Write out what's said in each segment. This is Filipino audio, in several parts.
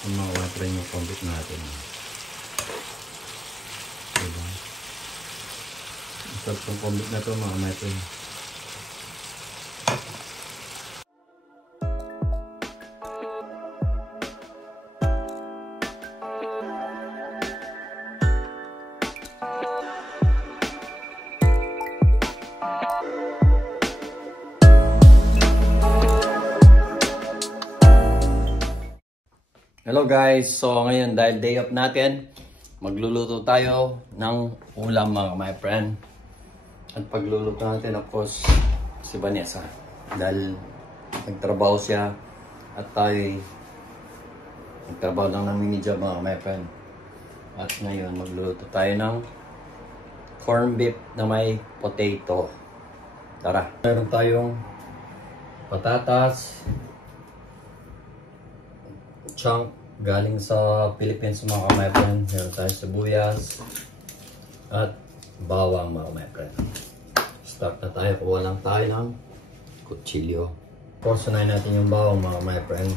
Yung mga watering yung combit natin. Diba? Masarap yung combit na to mga metron. Hello guys, so ngayon dahil day off natin, magluluto tayo ng ulam mga my friend. At pagluluto natin of course si Vanessa dahil nagtrabaho siya at tayo nagtrabaho lang ng mini job mga my friend. At ngayon magluluto tayo ng corn beef na may potato. Tara, meron tayong patatas, chunk galing sa Philippines mga ka-my-friend. Meron tayong sibuyas at bawang mga ka-my-friend. Start na tayo. Kuha lang tayo ng kutsilyo. Portionahin natin yung bawang mga ka-my-friend.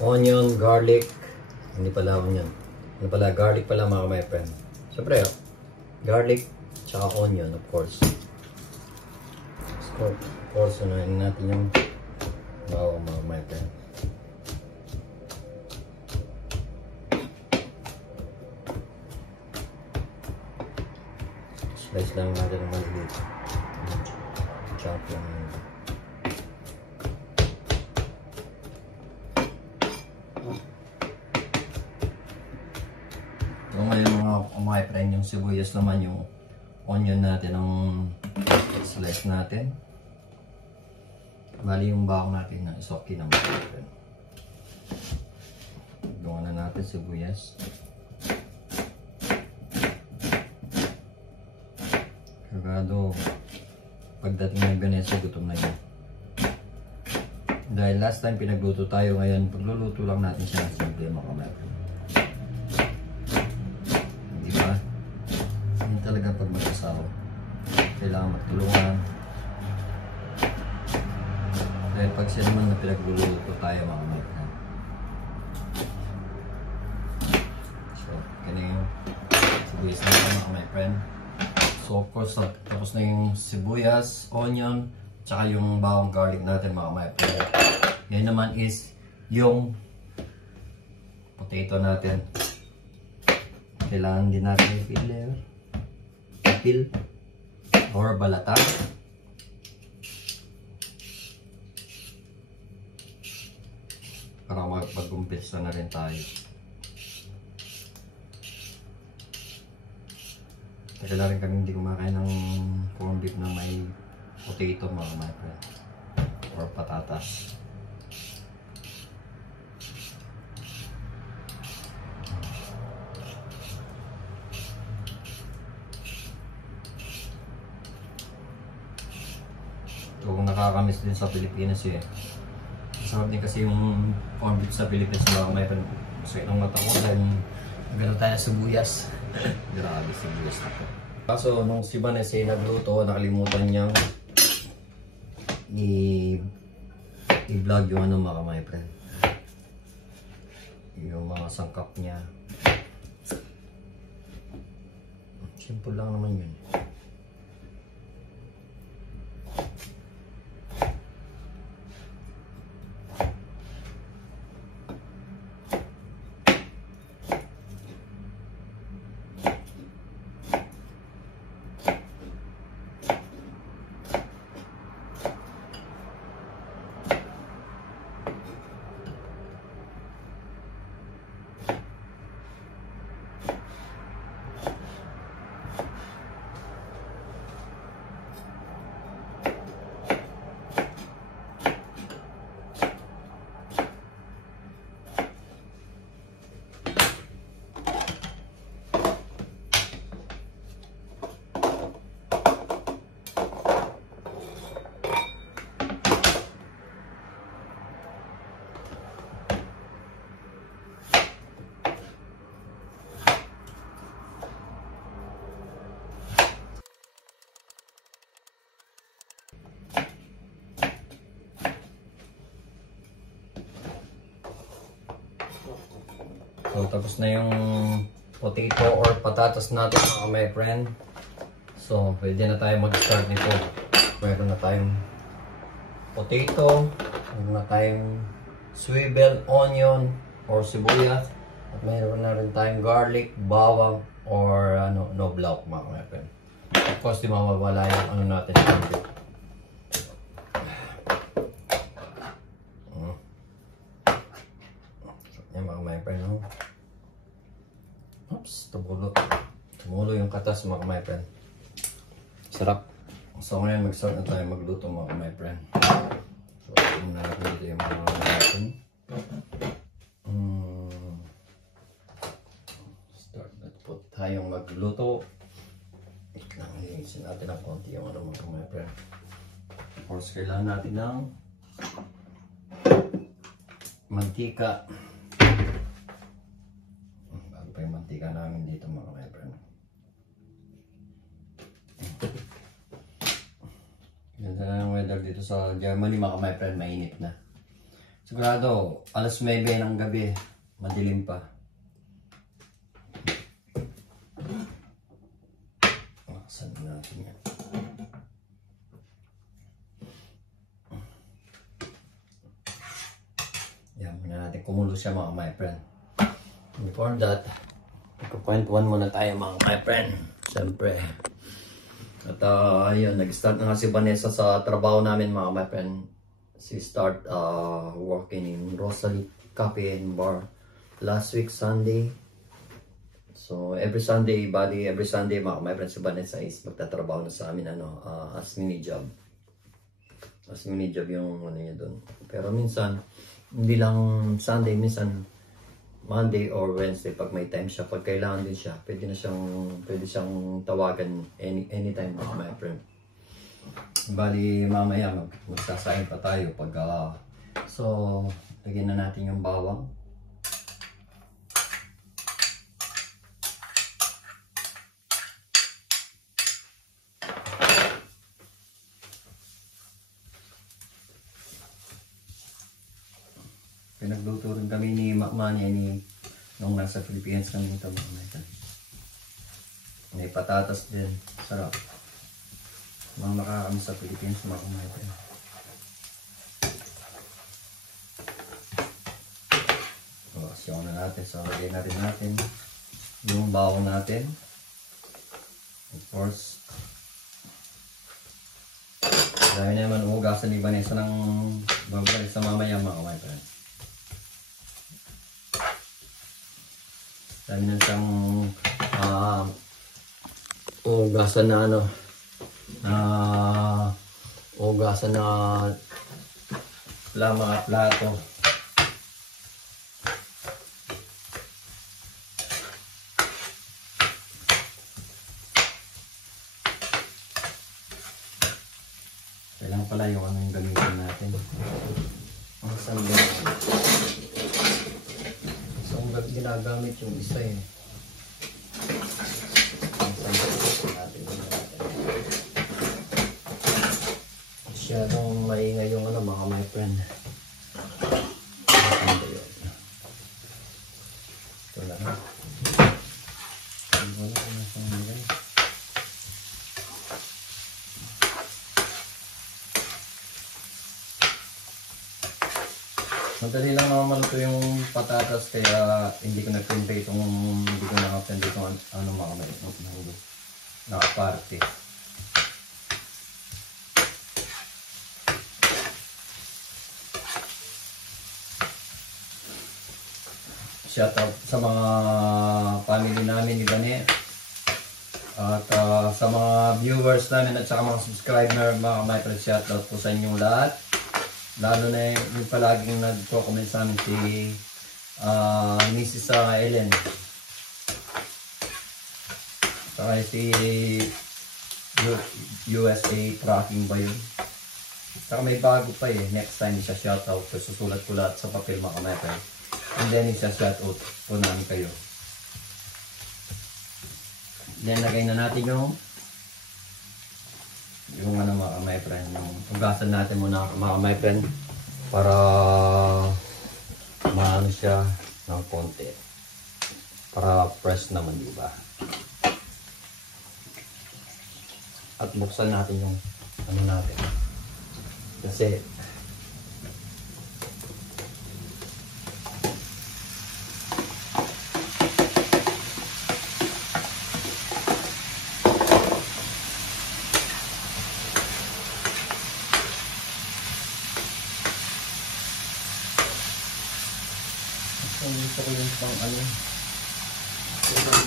Onion, garlic. Hindi pala onion. Hindi pala garlic pala mga ka-my-friend. Siyempre garlic tsaka onion of course. Portionahin natin yung bawang mga my-friend. Slice lang natin ng maliit. Chop lang yun. So ngayon mga my-friend, yung sibuyas naman yung onion natin ang slice natin. Bali yung bawang natin na isoki naman natin. Gawa na natin sibuyas. Kagado pagdating ng Vanessa, gutom na yun. Dahil last time pinagluto tayo, ngayon pagluluto lang natin siya ng simple mga kapatid. Diba? Hindi talaga pag mag-asawa kailangan magtulungan. Dahil pag siya naman na pinagluluto tayo mga kapatid. So, kaya yung sibuyas natin mga my friend. So of course, tapos na yung sibuyas, onion, tsaka yung bawang garlic natin mga my friend. Yan naman is yung potato natin. Kailangan din natin i-peel or balatan. Para mag-umpisa na rin tayo. Tagal na rin kami hindi kumakain ng corned beef na may potato mga my friend. Or patatas. Ito kung nakakamiss din sa Pilipinas eh. Masarap din kasi yung corned beef sa Pilipinas mga my friend. Kasi ng mata ko dahil gano'n tayo sibuyas. Grabe sibuyas na po. Kaso nung si Vanessa nagluto, nakalimutan niyang i-vlog yung ano mga my friend. Yung mga sangkap niya. Simple lang naman yun. So, tapos na yung potato or patatas natin mga my friend. So, pwede na tayo mag-start nito. Meron na tayong potato, meron na tayong swivel, onion, or sibuyas. At meron na rin tayong garlic, bawang, or knobloch mga my friend. Of course, di mawawala yung natin. Yan mga my friend. Oops, tumulo. Tumulo yung katas mga my friend. Sarap. So ngayon mag-start na tayo magluto mga my friend. So muna natin dito yung mga natin. Start na po tayong magluto. Hilisin natin ng konti yung mga my friend. Of course kailangan natin ng mantika. Bago pa yung mantika namin dito mga my friend. Ganda na yung weather dito sa Germany mga my friend, mainit na. Sigurado, alas 9 ng gabi, madilim pa. Saan natin yan? Yan, muna natin kumulo siya mga my friend. Before that, point 1 muna tayo mga my friend. Siyempre. At ayun, nag-start na nga si Vanessa sa trabaho namin mga my friend. She start working in Rosalie Cafe and Bar last week Sunday. So every Sunday mga my friend si Vanessa is magtatrabaho na sa amin as mini job. As mini job yung niya doon. Pero minsan hindi lang Sunday, minsan Monday or Wednesday pag may time siya, pag kailangan din siya, pwede siyang tawagan anytime mga my friend. Bali mamaya magsasahin pa tayo pag so lagyan na natin yung bawang. Pinagluto rin kami ni Makmani nung nasa Philippines kami ito mga. May patatas din, sarap. Mga makakami sa Philippines mga kumain. So, na natin. So, lagay na rin natin yung bawang natin. Of course. Dahil naman uugasan ni Vanessa ng babalik sa mamaya mga kumain. Dahil na siyang uugasan na ugasan na lamang at plato. Kailangan pala yung anong gamitin natin. Ang sandal. So, ang ginagamit yung isa eh. Masyadong maingay yung mga my friend. Ito na ha. Wala ko na siyang nilay. Madali lang naman maluto yung patatas kaya hindi ko na-printe itong mga may nakaparte. Shoutout sa mga family namin ni Bane at sa mga viewers namin at sa mga subscriber mga my friend, shoutout po sa inyong lahat, lalo na yung palaging nagko-comment sa amin si Mrs. Ellen saka si USA tracking ba yun, saka may bago pa next time siya shoutout, so susulat ko lahat sa papel mga my friend. And then isa-shoutout po namin kayo. Then lagay na natin yung mga my friend. Ugasan natin muna mga my friend para maano siya ng konti. Para fresh naman, di ba? At buksan natin yung ano natin. Kasi gusto ko yung pang ano,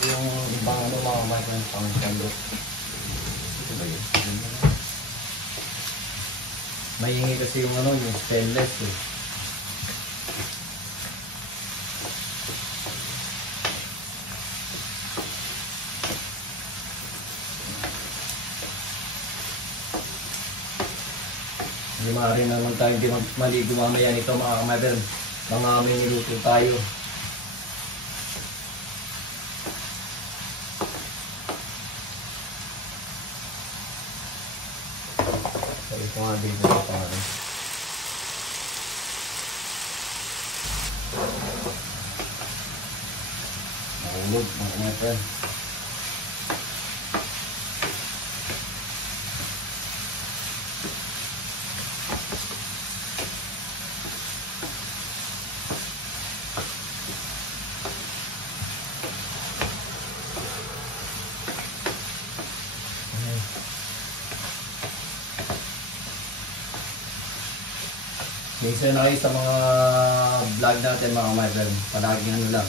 yung ibang ano mga microphone pang sandok. Ito ba yun? Mahingi kasi yung ano, yung stainless eh. Hindi maaari naman tayo hindi maligo mamaya nito mga kamaber. Mga may niluto tayo. So ito nga dito sa pangalan. Nahulog mga kamaber. Minsan na kayo sa mga vlog natin mga kamaber. Palaging ano lang.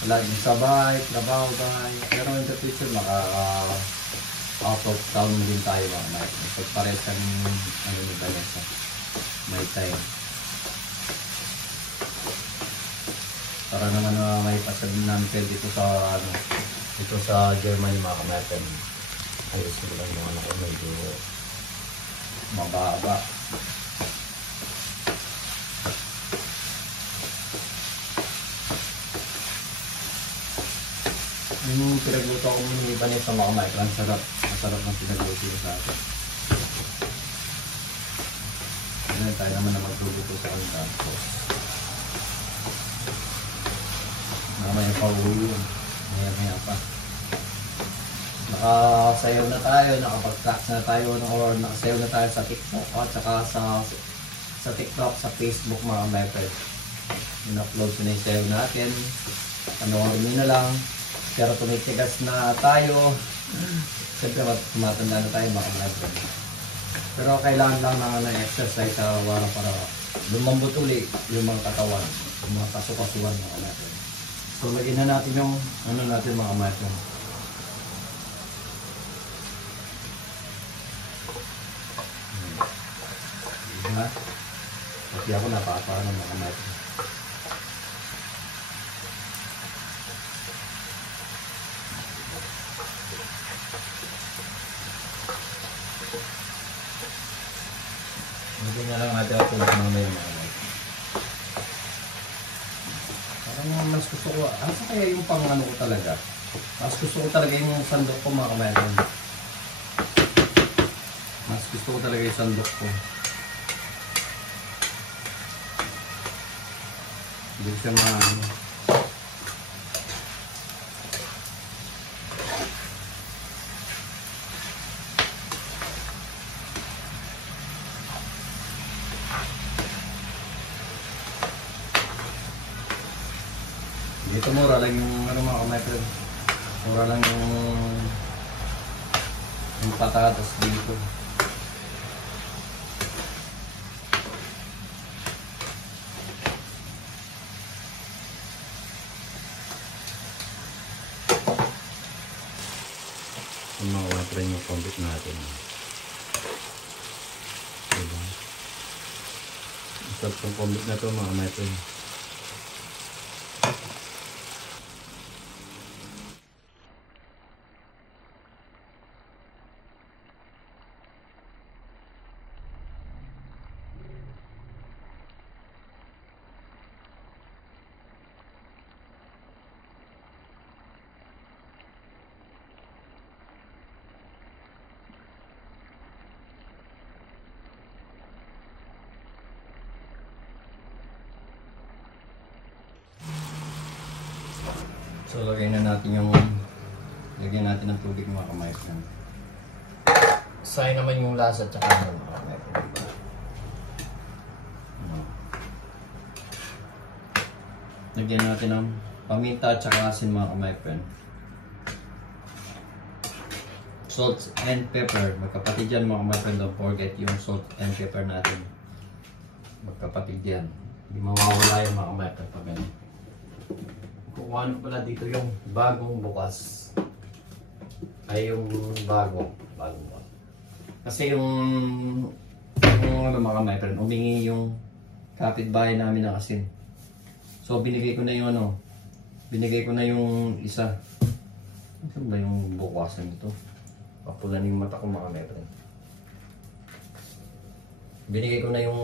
Palaging sabay, trabaho bay. Pero in the future out of town din tayo mga kamaber. Pagparesan ano ni Vanessa. May time. Para naman may pasabi namin kayo dito sa ano, dito sa Germany mga kamaber. Ayos ko lang yung anak ko medyo mababa. Yung pinagluto ako ni Vanessa mga kamaber, ang sarap. Masarap ng pinagluto niya sa akin. Ngayon tayo naman na magluluto sa kanya. Mamaya pa uwi yun. Maya pa. Nakasayaw na tayo, nakapag-tracks na tayo, or nakasayaw na tayo sa TikTok at saka sa TikTok, sa Facebook mga kamaber. In-upload ko na yung sayaw natin. Panoorin nyo na lang. Pero tumitigas na tayo. Siyempre tumatanda na tayo mga kamaber. Pero kailangan lang ng exercise sa wala para lumambot uli yung mga katawan, yung mga kasukasuan mga kamaber. So lagyan na natin yung ano natin mga kamaber. Diba? Kasi ako napapaan ng mga kamaber. Hindi na lang natin ako mamaya mga kamaber. Parang mas gusto ko, ano sa kaya yung pang ano ko talaga? Mas gusto ko talaga yung sandok ko mga kamaber. Mas gusto ko talaga yung sandok ko. Hindi siya maano. Dito mura lang yung ano mga kamaber. Mura lang yung patatas dito. Yung mga kamaber yung konbit natin. Diba? Masarap yung konbit na ito mga kamaber. So lagyan natin ng tubig mga kamay friend. Sayang naman yung lasa tsaka ng mga kamay friend. Lagyan natin ng paminta at saka asin mga kamay friend. Salt and pepper. Magkapatid yan mga kamay friend. Don't forget yung salt and pepper natin. Magkapatid yan. Hindi mawawala yung mga kamay friend pag ganun. Kukuha ko pala dito yung bagong bukas. Ay yung bagong. Kasi yung ano mga kamay friend, humingi yung kapitbahay namin ng asin. So binigay ko na yung isa. Ano ba yung bukasan nito? Papulan yung mata ko mga kamay. Binigay ko na yung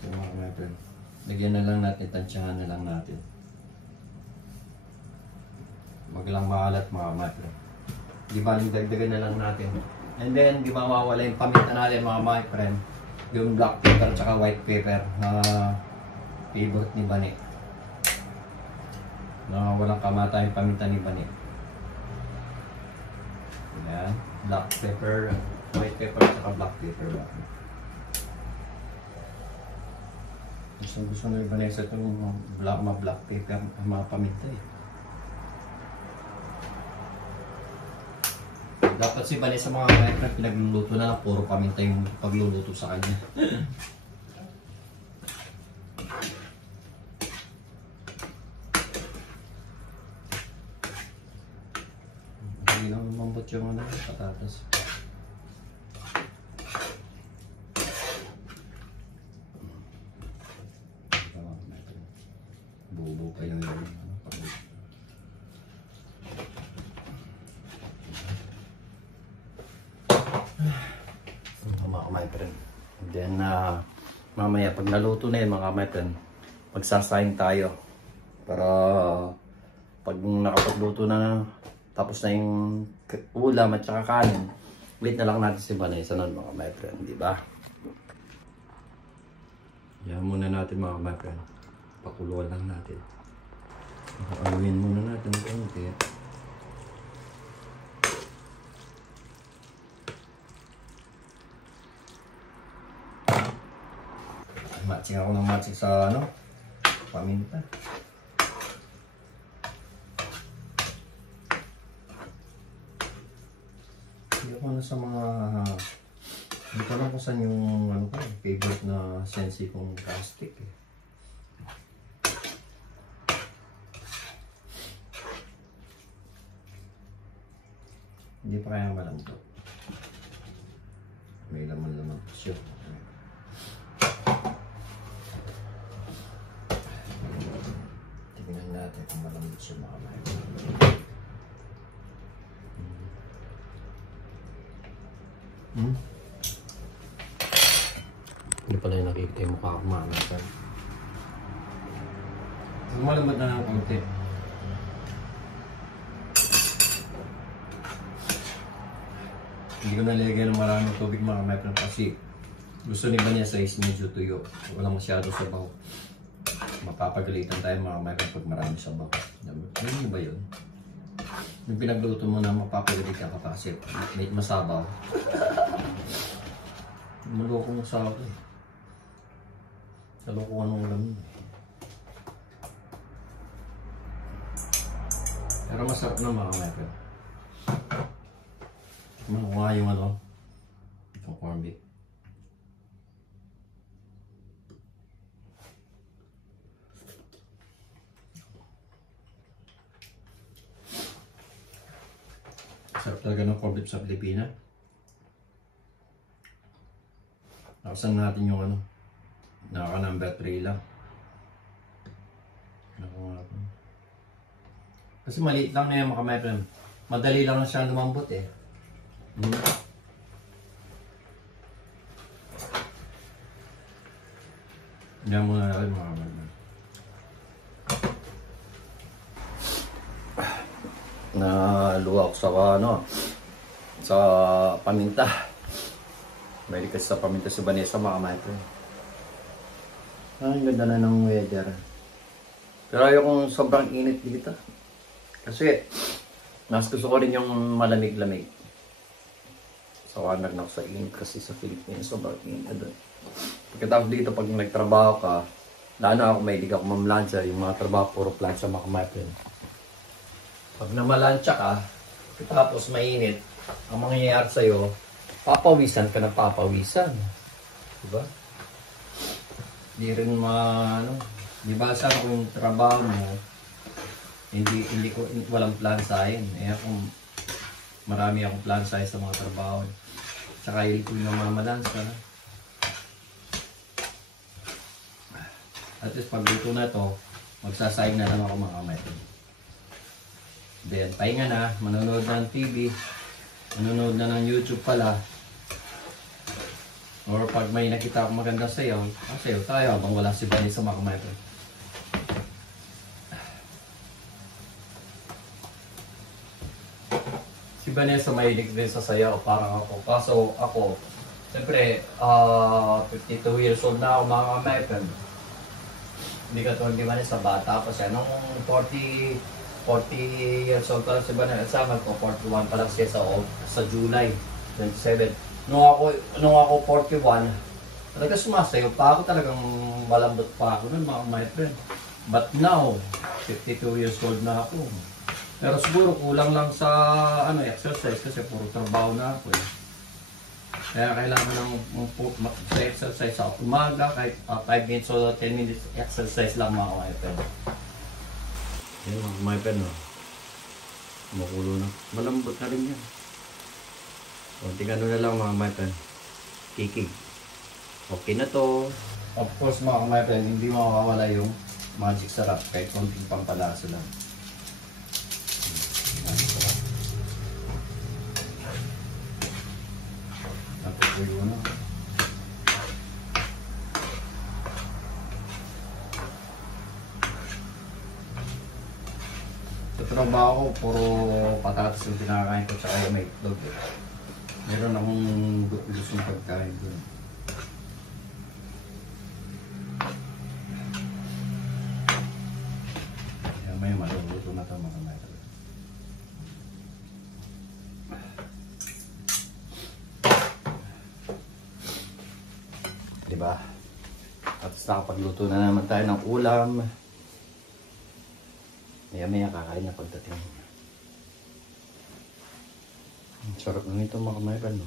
so mga kamay. Lagyan na lang natin, tansyahan na lang natin. Maglang maalat mga kamay. Di ba, dagdagan na lang natin. And then, di ba mawawala yung paminta natin mga my friend. Yung black pepper at saka white pepper na favorite ni Bani. Na walang kamata yung paminta ni Bani. Ayan. Black pepper, white pepper at saka black pepper. Gusto na yung Vanessa itong black pepper ang mga paminta eh. Dapat si Vanessa mga kamay pinagluluto na lang, puro paminta yung pagluluto sa kanya. Hindi lang lumambot yung patatas. Bubo pa yung mga kamay friend. Then mamaya pag naluto na yun mga kamay friend, magsasayang tayo para pag nakapagluto na tapos na yung ulam at saka kanin, wait na lang natin si Vanessa nun mga kamay friend, di ba? Yan muna natin mga kamay friend, pakuluan lang natin. Aluin muna natin konti. Matching ako ng matching sa paminta. Hindi ako sa mga hindi ko lang kung saan yung favorite na sensi kong plastic eh. Hindi pa kaya malambot. May laman-laman siya. Tingnan natin kung malambot siya mga kamay. Hindi pala yung nakikita yung mukha ko mga kamay. Malambot na ng konti. Hindi ko nalagyan ng maraming tubig mga kamay kasi gusto ni Vanessa is medyo tuyo. Walang masyado sabaw. Mapapagalitan tayo mga kamay pag marami sabaw. Ano ba yun? Yung pinagluto mo na mapapagalit ka kasi may masabaw. Maloko mo sa ako eh. Naloko ka ng ulam mo. Pero masarap na mga kamay. Makuha yung itong corn beef. Sarap talaga ng corn beef sa Pilipinas. Nakasan natin yung naka number 3 lang. Kasi maliit lang na yung mga kamay. Madali lang siya lumambot eh. Diyan muna natin mga kamay. Naluwa ko sa sa paminta. May kasi sa paminta si Vanessa mga maestro. Ang ganda na ng weather. Pero ayokong sobrang init dito. Kasi mas gusto ko rin yung malamig-lamig. So anag na ako sa init kasi sa Philippines sobrang init doon. Pagkatapos dito pag nagtrabaho ka, lalo ako mahilig ako mamlansya, yung mga trabaho puro plansya mga maestro. Pag namalansya ka, tapos mainit, ang mangyayari sa'yo, papawisan ka ng papawisan. Diba? Di rin di ba sa kung trabaho mo, hindi ko, walang plan sa'yo. Eh akong, marami akong plan sa'yo sa mga trabaho. Tsaka hindi ko yung namamalansya. At least pag luto na to, magsasayang na lang ako mga maestro. Then, pahinga na, manonood na ng TV, manonood na ng YouTube pala. Or pag may nakita akong maganda sayaw, sayaw tayo habang wala si Vanessa mga maestro. Si Vanessa mahilig din sa sayaw, parang ako. Kaso ako, siyempre, 52 years old na ako mga maestro. Hindi ka tuwag di Vanessa, bata pa siya. Nung 40 years old pa lang si Vanessa, magpo-41 pa lang siya sa July 27. Nung ako 41, talaga sumasayo pa ako, talagang malambot pa ako nun mga my friend. But now, 52 years old na ako. Pero siguro kulang lang sa exercise kasi puro trabaho na ako eh. Kaya kailangan ng sa exercise sa umaga, kahit 5 minutes o 10 minutes exercise lang mga my friend. Yan mga my friend, no? Makulo na. Malambot na rin yan. Konting ano na lang mga my friend. Kikig. Okay na to. Of course mga my friend, hindi mawawala yung magic sarap kahit konting pampalasa lang. Natutuyo na. Sa trabaho ko, puro patatas yung pinakain ko tsaka may itlog. Meron akong gustong pagkain doon. Kaya may maluluto na ito mga maestro. Diba? At nakapagluto na naman tayo ng ulam. Maya kakain na pagdating. Sarap na nito mga kamay no?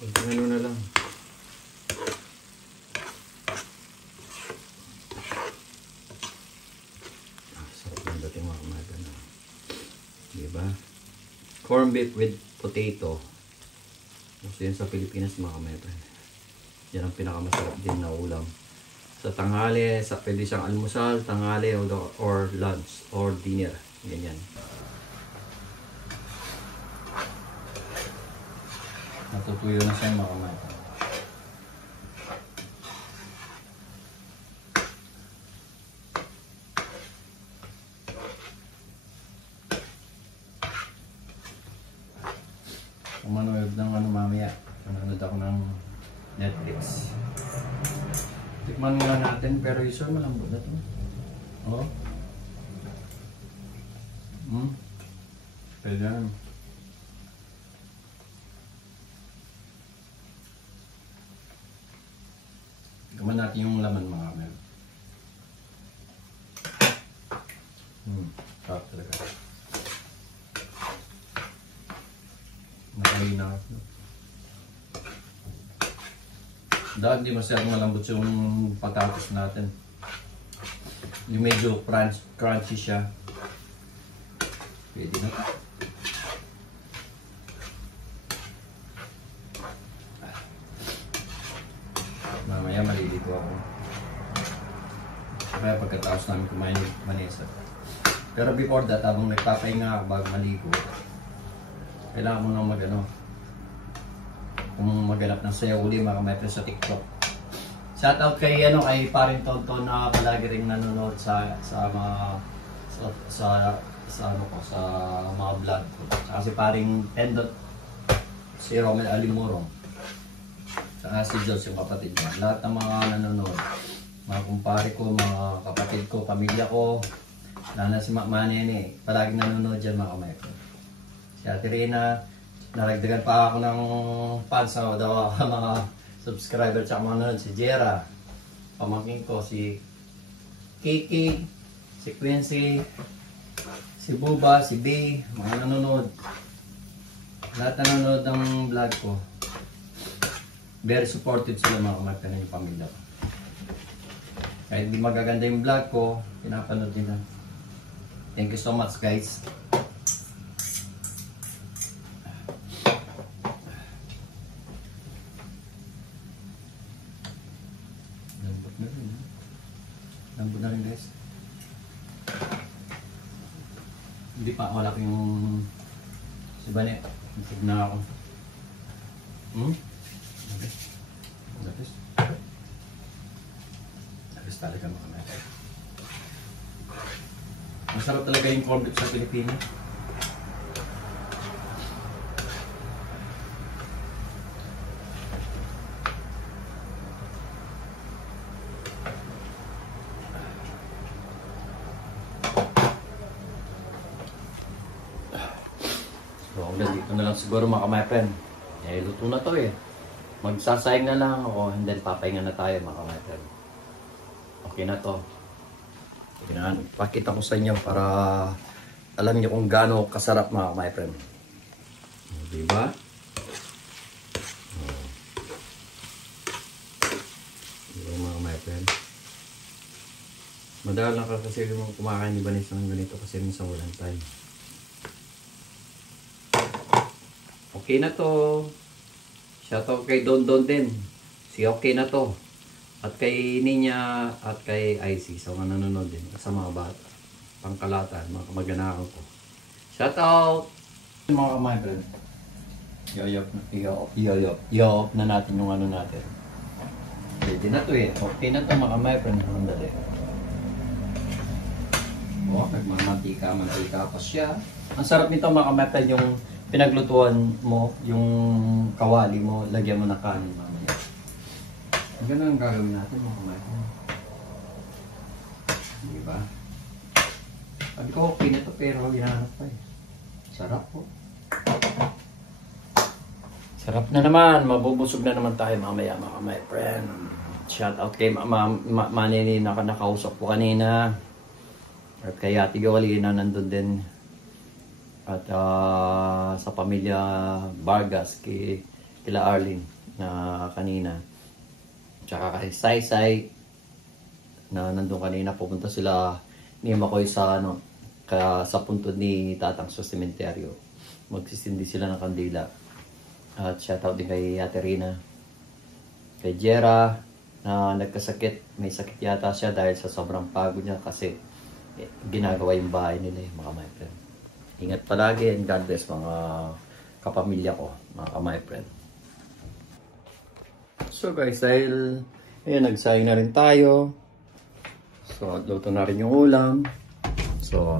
Ano na lang. Sarap na dating mga kamay no? Diba? Corn beef with potato. Gusto yan sa Pilipinas mga kamay. Yan ang pinakamasarap din na ulam. Sa tanghali, pwede siyang almusal, tanghali, or lunch, or dinner. Ganyan. Natutuyo na siya mga kamay. Manood ng mamaya. Manood ako ng Netflix. Tikman muna natin, pero isa malambot na ito. Oo. Pwede yan. Tikman natin yung laman mga kamay. Sarap talaga. Makalina. Dahil di masyadong malambot yung patatas natin. Yung medyo crunchy siya. Pwede na. Mamaya malilito ako. Kaya pagkatapos namin kumain ni Vanessa. Pero before that, habang nagpapahinga ako bago maligo, kailangan mo nang kung maghanap ng sayaw uli mga kamay sa TikTok. Shoutout kay Paring Tonton na palagi ring nanonood sa mga sa mga vlog ko. Saka si Paring si Romel Alimuro. Saka si Diyos yung kapatid niya. Lahat ng mga nanonood. Mga kumpare ko, mga kapatid ko, pamilya ko. Lalo na si Manene. Palaging nanonood dyan mga kamay ko. Si Ate Rina. Naragdagan pa ako ng fans sa mga subscriber tsaka mga nanonood. Si Jera. Pamangkin ko. Si Kiki. Si Quincy. Si Buba. Si B. Mga nanonood. Lahat nanonood ng vlog ko. Very supportive sila mga kamay ng pamilya ko. Kahit hindi magaganda yung vlog ko, pinapanood nila. Thank you so much guys. Lambot na rin. Lambot na rin guys. Hindi pa wala ko yung si Bane. Isip na ako. Lapis. Lapis talaga mga kamay. Masarap talaga yung corned beef sa Pilipinas. So, dito na lang siguro mga kamay friend. Eh, luto na to eh. Magsasayang na lang ako and then papahinga na tayo mga kamay friend. Okay na to. Pakita ko sa inyo para alam niyo kung gaano kasarap mga my friend. Diba? Diba mga my friend? Madalang ka kasi kumakain ni Vanessa ng ganito kasi minsan walang time. Okay na to. Shoutout kay Don din. Si okay na to. At kay Ninya at kay IC sa mga nanonood din sa mga bata, pangkalatan, mga kamag-anakan ko. Shout out! Mga kamay friend. I-off na natin yung ano natin. Pwede na to eh. Okay na to mga kamay friend. Mandali. O, nagmamantika pa siya. Ang sarap nito mga kamay friend, yung pinaglutuan mo, yung kawali mo, lagyan mo na kanin mamaya. Ganun ang gagawin natin mga kamay ko. Diba? Sabi ko okay na to pero hinahanap pa eh. Sarap po. Sarap na naman. Mabubusog na naman tayo mamaya mga kamay friend. Shout out kay Manini na nakausap ko kanina. At kay Ate Gawalina nandun din. At sa pamilya Vargas kila Arlene na kanina. Tsaka kay Sai na nandun kanina, pupunta sila ni Makoy sa sa puntod ni Tatang sa sementeryo. Magsisindi sila ng kandila. At shoutout din kay Ate Rina. Kay Jera na nagkasakit, may sakit yata siya dahil sa sobrang pagod niya kasi ginagawa yung bahay nila mga my friend. Ingat palagi and God bless mga kapamilya ko, mga my friend. So guys, dahil nagsayang na rin tayo. So, luto na rin yung ulam. So,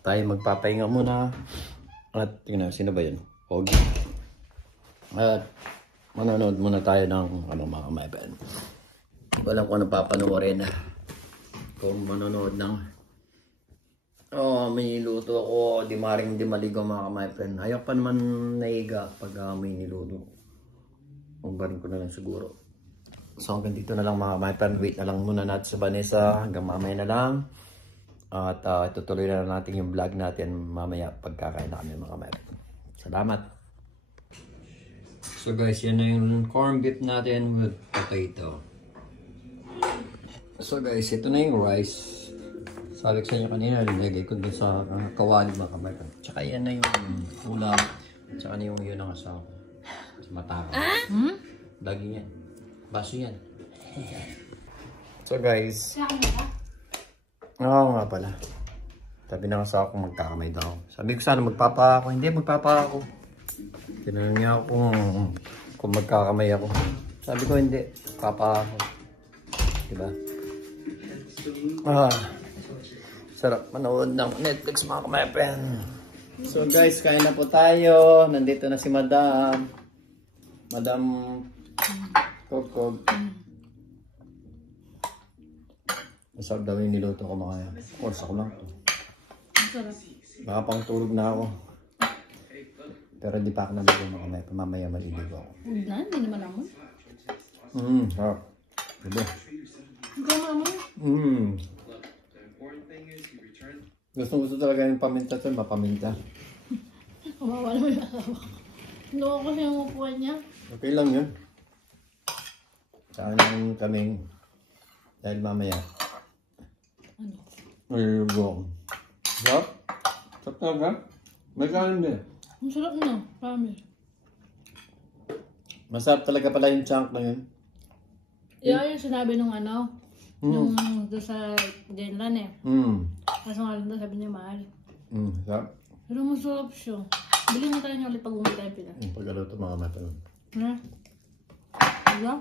tayo magpapahinga muna. At tingnan, sino ba yun? Pogi. At manonood muna tayo ng mga my friend. Walang kung ano papanoorin. Kung manonood ng may niluto ako, di maring di maligaw mga my friend. Ayaw pa naman naiga pag may niluto. Umbarin ko na lang siguro. So hanggang dito na lang mga my friend. Wait na lang muna natin sa Vanessa. Hanggang mamaya na lang. At itutuloy na natin yung vlog natin mamaya pagkakain na kami mga my friend. Salamat. So guys, yan na yung corned beef natin with potato. So guys, ito na yung rice. Sabi ko sa inyo kanina, nilagay ko dun sa kawali mga my friend. Tsaka yan na yung ulam. Tsaka na yung yun ang asawa ko. Mataka. Lagi yan. Baso yan. So guys. Oo nga pala. Sabi na sa ako magkakamay daw. Sabi ko sana magpapa ako. Hindi magpapa ako. Tinanong niya ako kung magkakamay ako. Sabi ko hindi. Papa ako. Diba? Sarap manood ng Netflix mga kamay friend. So guys, kain na po tayo. Nandito na si Madam. Madam Kog. Masarap daw yung niluto ko mga. Of course, ako lang. Masarap. Baka pang tulog na ako. Pero di pa ako naliligo mga kamay. Mamaya maliligo ako. Huwag na, hindi naman naman. Sarap. Diba? Hindi naman. Gusto talaga yung paminta to, mapaminta. Kawawa naman yung asawa ko. Hindi ko kasi yung upuan niya. Okay lang yun. Saan yung kaming dahil mamaya. Ano? Maliligo ako. Sarap? Sarap talaga? May kanin din. Ang sarap na. Promise. Masarap talaga pala yung chunk na yun. Yan yung sinabi nung ano. Nung doon sa Denlan eh. Kaso nga lang doon sabi niya mahal. Sarap. Pero masarap siya. Bili mo tayo niya ulit pag umuwi tayo Pinas. Yung pagkaluto mga mata. Ha? Diba?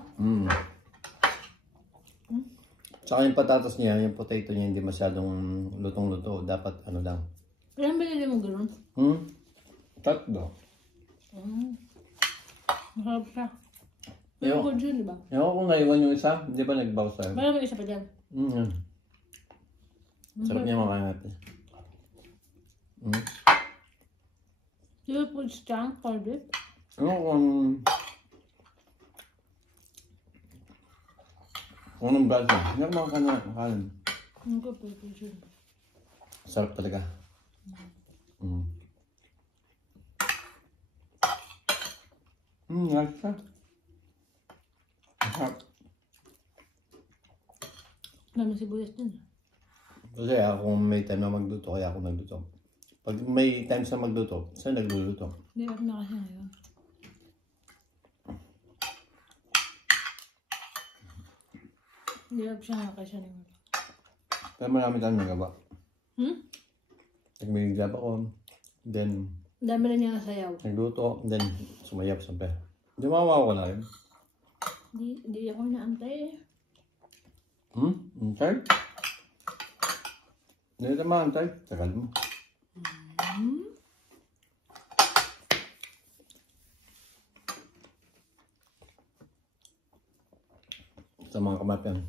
Tsaka yung patatas niya, yung potato niya hindi masyadong lutong-luto. Dapat ano lang. Kailan binili mo gano'n? Tatlo. Masarap siya. Pero good yun, diba? Ewan ko naiwan yung isa, hindi ba nag-bounce tayo? Mayroon may isa pa dyan. Sarap niya makain natin. You put chunk for this? Ano kung anong brand niya? Hindi ako makakain. Ano ko pwede siya? Sarap talaga. Nice siya. Sarap. Dami sibuyas din. Kasi ako may time na magluto, kaya ako nagluto. Pag may time sa magluto, saan nagluluto? Hindi ako na kasi ngayon. Hindi ako siya nga kasi ngayon. Pero marami tayong nagawa. Nag-job ako, then Dami rin niya nasayaw. nagluto, then sumayap sa pe. Di mawawa ko na rin. Hindi ako naantay eh. Okay. Hindi naman, antay. Tagal mo. Sa mga kamatan.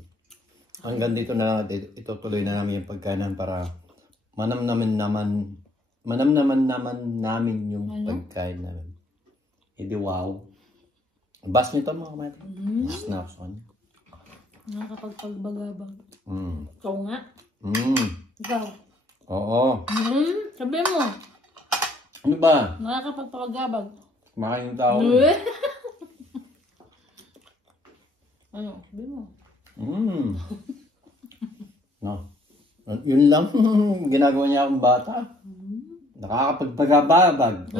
Hanggang dito na lang, itutuloy na namin yung pagkainan para manamnaman namin yung pagkain namin. Hindi wow. Bas nito mga kamatan. Snaps on. Nakakapagpagbagabag. Ikaw nga. Ikaw. Oo. Sabi mo. Ano ba? Nakakapagpagabag. Kumakain yung tao. Ano? Sabi mo. No. Yun lang. Ginagawa niya akong bata. Nakakapagpagabag.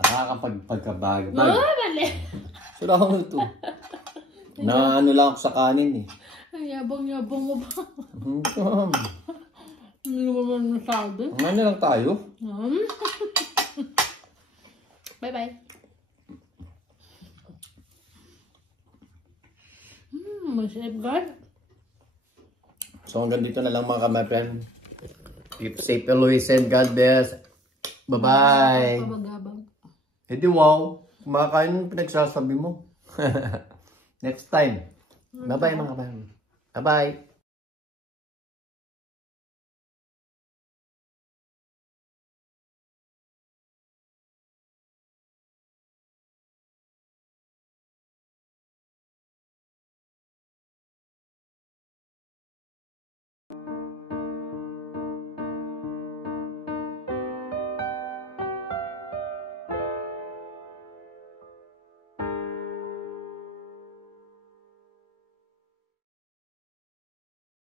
Nakakapagpagabag. Mali. Sila ako ito. Na ano lang ako sa kanin eh. Ay, yabang-yabang mo ba? Hindi naman masabi. Ngayon na lang tayo. Bye-bye. Masarap God. So hanggang dito na lang mga kamay-friend. Keep safe always and God bless. Bye-bye. Pabagabag. Eh di wow. Kumakain yung pinagsasabi mo. Next time. Bye-bye mga kamay. Bye-bye.